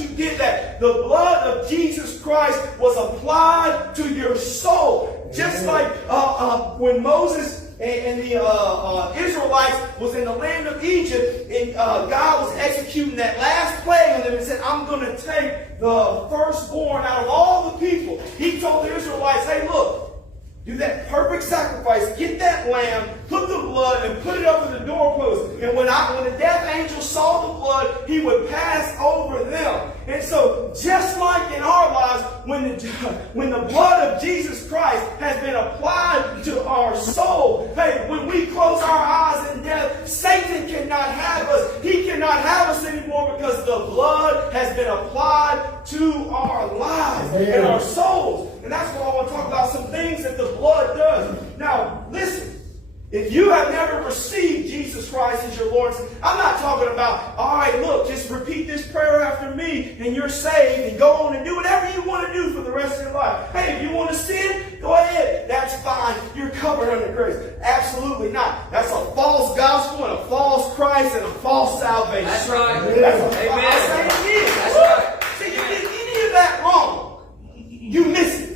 you get that the blood of Jesus Christ was applied to your soul. Just like when Moses and the Israelites was in the land of Egypt, and God was executing that last plague on them and said, I'm going to take the firstborn out of all the people. He told the Israelites, hey, look, do that perfect sacrifice, get that lamb, put the blood, and put it over the doorpost. And when the death angel saw the blood, he would pass over them. And so, just like in our lives, when the blood of Jesus Christ has been applied to our soul, hey, when we close our eyes in death, Satan cannot have us. He cannot have us anymore because the blood has been applied to our lives and our souls. And that's what I want to talk about, some things that the blood does. Now, listen. If you have never received Jesus Christ as your Lord, I'm not talking about, all right, look, just repeat this prayer after me and you're saved and go on and do whatever you want to do for the rest of your life. Hey, if you want to sin, go ahead. That's fine. You're covered under grace. Absolutely not. That's a false gospel and a false Christ and a false salvation. That's right. Amen. I'm saying it is. That's right. See, you get any of that wrong, you miss it.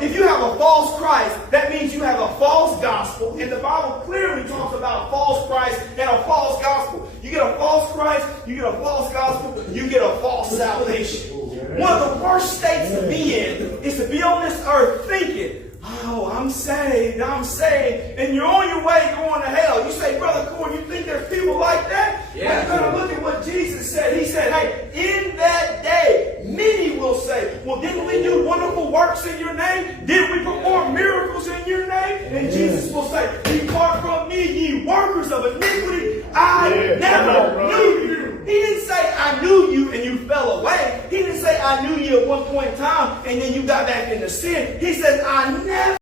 If you have a false Christ, that means you have a false gospel. And the Bible clearly talks about false Christ and a false gospel. You get a false Christ, you get a false gospel, you get a false salvation. One of the worst states to be in is to be on this earth thinking, oh, I'm saved, and you're on your way going to hell. You say, Brother Cord, you think there's people like that? Yeah. Well, you're going to look at what Jesus said. He said, hey, in that day, many will say, well, didn't we do wonderful works in your name? Didn't we perform miracles in your name? And Jesus will say, depart from me, ye workers of iniquity. I never knew you. He didn't say, I knew you and you fell away. He didn't say, I knew you at one point in time and then you got back into sin. He said, I never